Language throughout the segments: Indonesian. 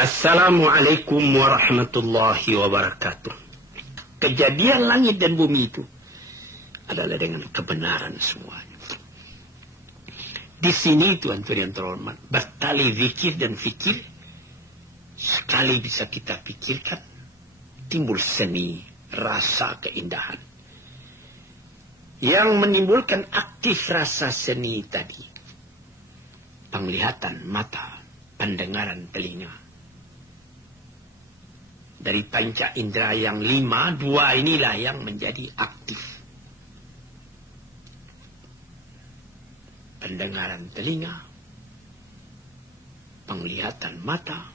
Assalamualaikum warahmatullahi wabarakatuh. Kejadian langit dan bumi itu adalah dengan kebenaran semuanya. Di sini tuan-tuan yang terhormat, bertali zikir dan fikir, sekali bisa kita pikirkan, timbul seni, rasa keindahan. Yang menimbulkan aktif rasa seni tadi, penglihatan mata, pendengaran telinga. Dari panca indera yang 5, 2 inilah yang menjadi aktif. Pendengaran telinga, penglihatan mata,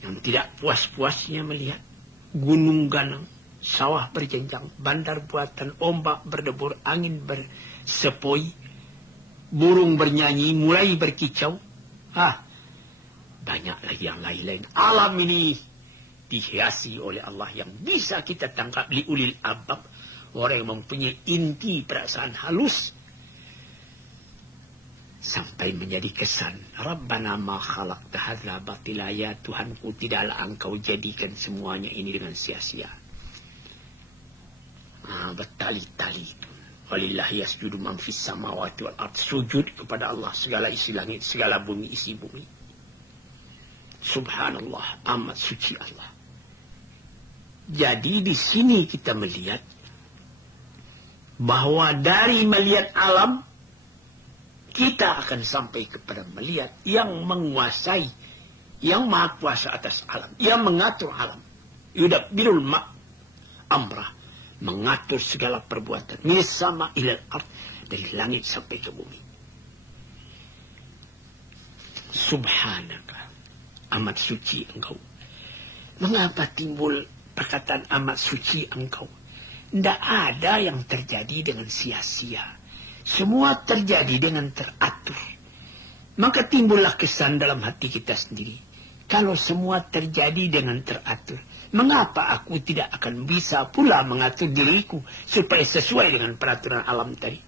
yang tidak puas-puasnya melihat gunung ganang, sawah berjenjang, bandar buatan, ombak berdebur, angin bersepoi, burung bernyanyi, mulai berkicau. Banyak lagi yang lain-lain. Alam ini dihiasi oleh Allah yang bisa kita tangkap liulil albab, orang yang mempunyai inti perasaan halus, sampai menjadi kesan. Rabbana ma khalaqta hadza batila, ya Tuhanku, tidaklah engkau jadikan semuanya ini dengan sia-sia. Bertali-tali itu. Walillahi yasjudu man fis samawati wal ard. Sujud kepada Allah segala isi langit, segala bumi, isi bumi. Subhanallah, amat suci Allah. Jadi di sini kita melihat bahwa dari melihat alam, kita akan sampai kepada melihat yang menguasai, yang maha kuasa atas alam, yang mengatur alam. Yudabbirul amrah, mengatur segala perbuatan. Minas sama ilal ard, dari langit sampai ke bumi. Subhanaka, amat suci engkau. Mengapa timbul perkataan amat suci engkau? Tidak ada yang terjadi dengan sia-sia. Semua terjadi dengan teratur. Maka timbullah kesan dalam hati kita sendiri. Kalau semua terjadi dengan teratur, mengapa aku tidak akan bisa pula mengatur diriku supaya sesuai dengan peraturan alam tadi?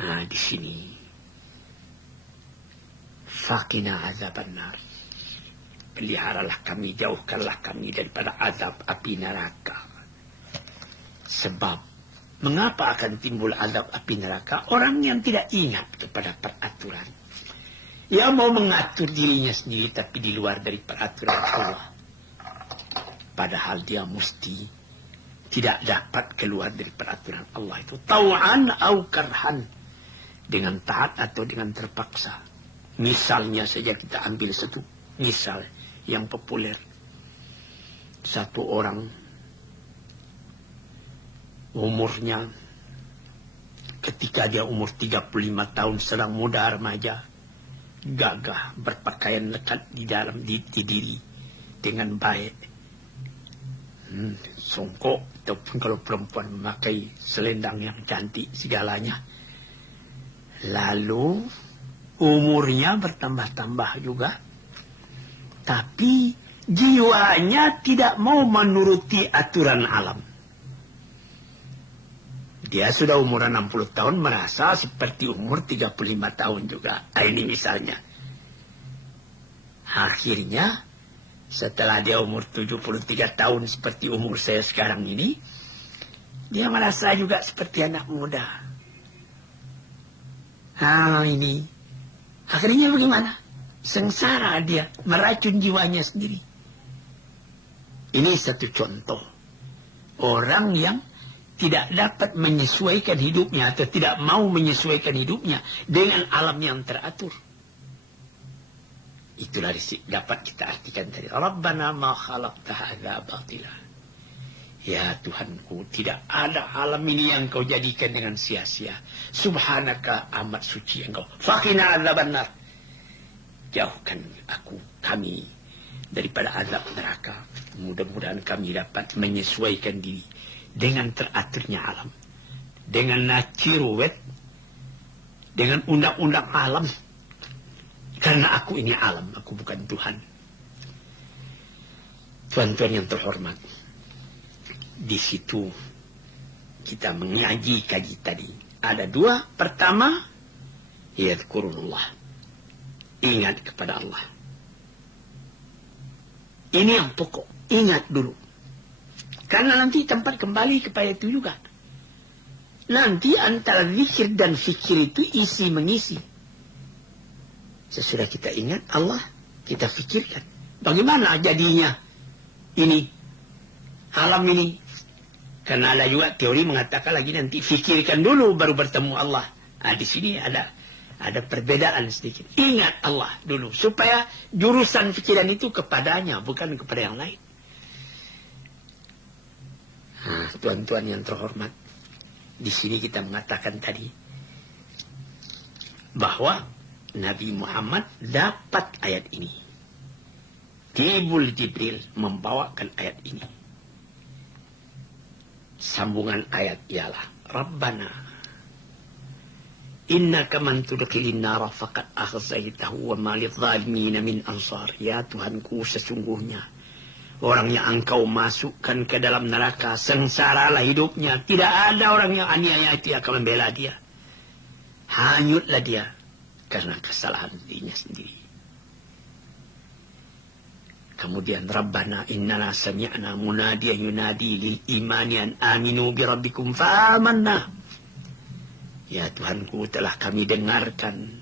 Di sini. Faqina azaban nar. Peliharalah kami, jauhkanlah kami daripada azab api neraka. Sebab, mengapa akan timbul azab api neraka? Orang yang tidak ingat kepada peraturan. Yang mau mengatur dirinya sendiri tapi di luar dari peraturan Allah. Padahal dia mesti tidak dapat keluar dari peraturan Allah itu. Tau'an au karhan. Dengan taat atau dengan terpaksa. Misalnya saja kita ambil satu misal yang populer. Satu orang umurnya ketika dia umur 35 tahun sedang muda remaja, gagah, berpakaian lekat di dalam diri dengan baik. Songkok ataupun kalau perempuan memakai selendang yang cantik segalanya. Lalu umurnya bertambah-tambah juga. Tapi jiwanya tidak mau menuruti aturan alam. Dia sudah umur 60 tahun merasa seperti umur 35 tahun juga. Ini misalnya. Akhirnya setelah dia umur 73 tahun seperti umur saya sekarang ini, dia merasa juga seperti anak muda. Ini akhirnya bagaimana? Sengsara dia, meracun jiwanya sendiri. Ini satu contoh. Orang yang tidak dapat menyesuaikan hidupnya atau tidak mau menyesuaikan hidupnya dengan alam yang teratur. Itulah dapat kita artikan tadi. Rabbana ma khalaqta hadza batila. Ya Tuhanku, tidak ada alam ini yang kau jadikan dengan sia-sia. Subhanaka, amat suci engkau. Faqina azaban nar. Jauhkan kami daripada azab neraka. Mudah-mudahan kami dapat menyesuaikan diri dengan teraturnya alam. Dengan naciruwet. Dengan undang-undang alam. Karena aku ini alam, aku bukan Tuhan. Tuan-tuan yang terhormat. Di situ kita mengaji kaji tadi. Ada dua. Pertama, yadhkurullah. ingat kepada Allah. Ini yang pokok. Ingat dulu. Karena nanti tempat kembali kepada itu juga. Nanti antara zikir dan fikir itu isi mengisi. Sesudah kita ingat Allah, kita fikirkan. Bagaimana jadinya ini, alam ini. Karena ada juga teori mengatakan lagi nanti fikirkan dulu baru bertemu Allah. Nah, di sini ada perbedaan sedikit. Ingat Allah dulu. Supaya jurusan fikiran itu kepadanya, bukan kepada yang lain. Nah, tuan-tuan yang terhormat. Di sini kita mengatakan tadi. Bahwa Nabi Muhammad dapat ayat ini. Jibril membawakan ayat ini. Sambungan ayat ialah. Rabbana. Innaka man tudkhilin nara faqad akhzaitahu wa ma lidh-dhalimin min ansar. Ya Tuhanku, sesungguhnya orang yang engkau masukkan ke dalam neraka sengsaralah hidupnya. Tidak ada orang yang aniaya itu akan membela dia. Hanyutlah dia karena kesalahan dirinya sendiri. Kemudian Rabbana innana sami'na munadiyan yunadi lil imani an aminu bi rabbikum fa amanna. Ya Tuhanku, telah kami dengarkan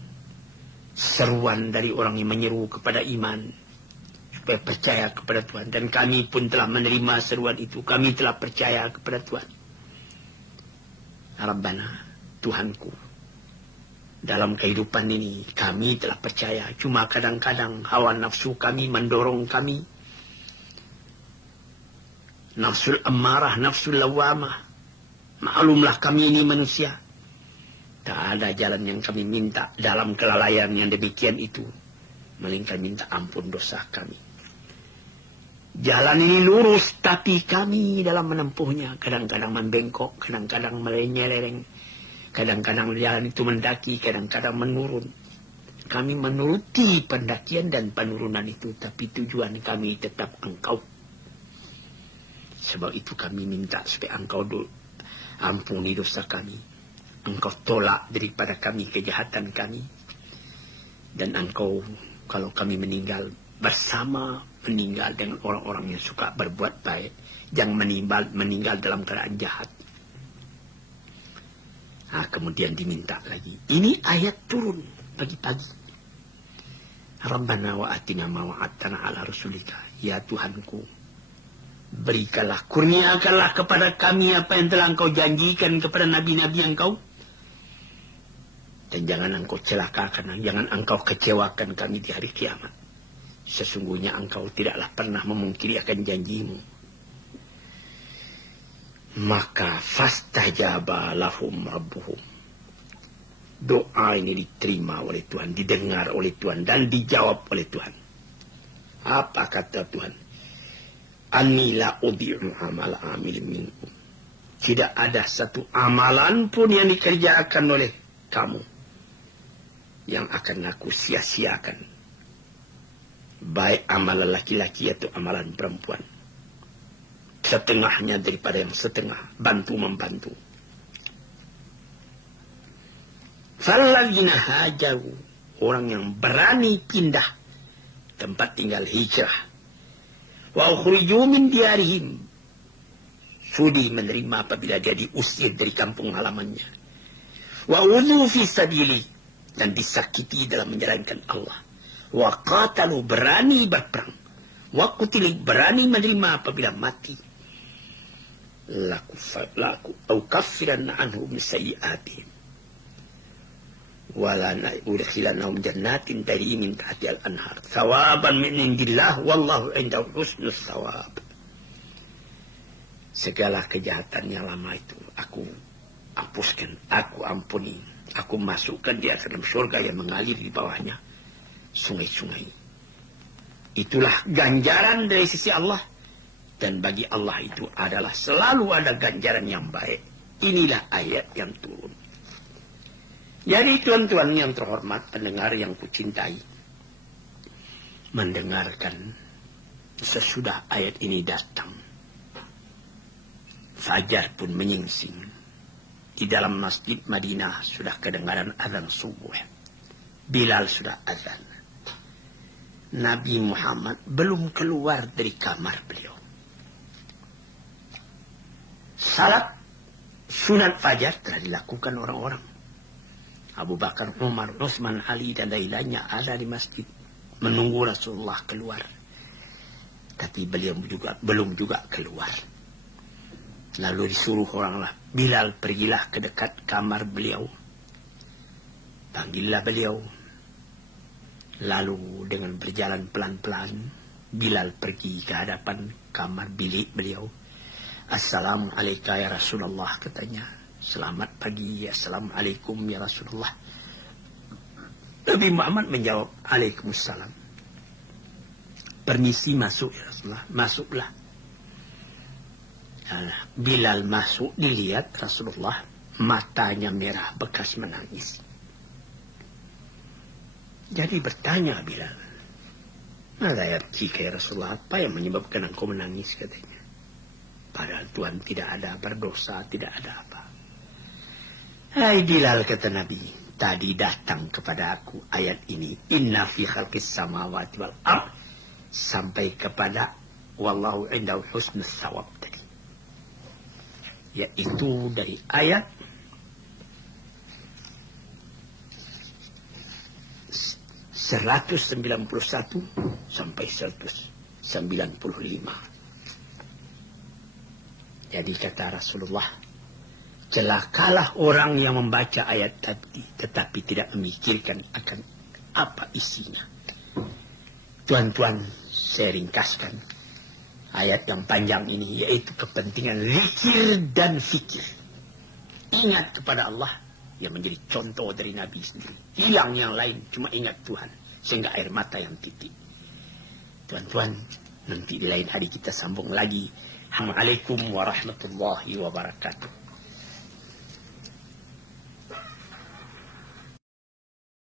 seruan dari orang yang menyeru kepada iman supaya percaya kepada Tuhan, dan kami pun telah menerima seruan itu. Kami telah percaya kepada Tuhan. Rabbana, Tuhanku, dalam kehidupan ini kami telah percaya, cuma kadang-kadang hawa nafsu kami mendorong kami, nafsul ammarah, nafsul lawamah. Maklumlah kami ini manusia. Tak ada jalan yang kami minta dalam kelalaian yang demikian itu, melainkan minta ampun dosa kami. Jalan ini lurus, tapi kami dalam menempuhnya kadang-kadang membengkok, kadang-kadang melenyeleng, kadang-kadang jalan itu mendaki, kadang-kadang menurun. Kami menuruti pendakian dan penurunan itu, tapi tujuan kami tetap Engkau. Sebab itu kami minta supaya Engkau ampuni dosa kami. Engkau tolak daripada kami kejahatan kami. Dan Engkau, kalau kami meninggal, bersama meninggal dengan orang-orang yang suka berbuat baik, yang meninggal dalam keadaan jahat. Nah, kemudian diminta lagi. Ini ayat turun pagi-pagi. Rabbana wa atina ma wa'adtana ala rasulika. Ya Tuhanku, berikanlah, kurniakanlah kepada kami apa yang telah Engkau janjikan kepada nabi-nabi Engkau. Dan jangan Engkau celakakan, jangan Engkau kecewakan kami di hari kiamat. Sesungguhnya Engkau tidaklah pernah memungkiri akan janjimu. Maka fastajaba lahum rabbuhum. Doa ini diterima oleh Tuhan, didengar oleh Tuhan, dan dijawab oleh Tuhan. Apa kata Tuhan? Anni la udhi'u amala amilin minkum. Tidak ada satu amalan pun yang dikerjakan oleh kamu yang akan aku sia-siakan. Baik amalan laki-laki atau amalan perempuan. Setengahnya daripada yang setengah. Bantu-membantu. Falladzina hajaru. Orang yang berani pindah tempat tinggal, hijrah. Wa ukhriju min diyarihim. Sudi menerima apabila dia diusir dari kampung halamannya. Wa udhu fi sabili. Dan disakiti dalam menjalankan Allah. Wa qatalu, berani berperang. Wa qutili, berani menerima apabila mati. Laku au kaffiran anhum sayyi'atihim. Wala udkhilannahum jannatin tajri min tahtiha al-anhar. Thawaban min indillah wallahu indahu husnul thawab. Segala kejahatan yang lama itu aku hapuskan, aku ampuni. Aku masukkan dia ke dalam surga yang mengalir di bawahnya sungai-sungai. Itulah ganjaran dari sisi Allah. Dan bagi Allah itu adalah selalu ada ganjaran yang baik. Inilah ayat yang turun. Jadi tuan-tuan yang terhormat, pendengar yang kucintai, mendengarkan sesudah ayat ini datang, fajar pun menyingsing. Di dalam masjid Madinah sudah kedengaran azan subuh. Bilal sudah azan. Nabi Muhammad belum keluar dari kamar beliau. Salat sunat fajar telah dilakukan orang-orang. Abu Bakar, Umar, Utsman, Ali dan lain-lainnya ada di masjid menunggu Rasulullah keluar. Tapi beliau belum juga keluar. Lalu disuruh oranglah, Bilal, pergilah ke dekat kamar beliau. Panggillah beliau. Lalu dengan berjalan pelan-pelan, Bilal pergi ke hadapan kamar bilik beliau. Assalamualaikum ya Rasulullah, katanya. Selamat pagi, assalamualaikum ya Rasulullah. Nabi Muhammad menjawab, Waalaikumsalam. Permisi masuk ya Rasulullah. Masuklah. Bilal masuk, dilihat Rasulullah, matanya merah bekas menangis. Jadi bertanya Bilal, maka ya Rasulullah, apa yang menyebabkan engkau menangis, katanya. Padahal Tuhan tidak ada berdosa, tidak ada apa. Hai Bilal, kata Nabi, tadi datang kepada aku ayat ini, inna fi khalqis samawati wal ard, sampai kepada wallahu indahu husnus thawab tadi. Yaitu dari ayat 191 sampai 195. Jadi kata Rasulullah, celakalah orang yang membaca ayat tadi tetapi tidak memikirkan akan apa isinya. Tuan-tuan, saya ringkaskan ayat yang panjang ini, yaitu kepentingan zikir dan fikir. Ingat kepada Allah yang menjadi contoh dari Nabi sendiri. Hilang yang lain, cuma ingat Tuhan. Sehingga air mata yang titik. Tuan-tuan, nanti di lain hari kita sambung lagi. Assalamualaikum warahmatullahi wabarakatuh.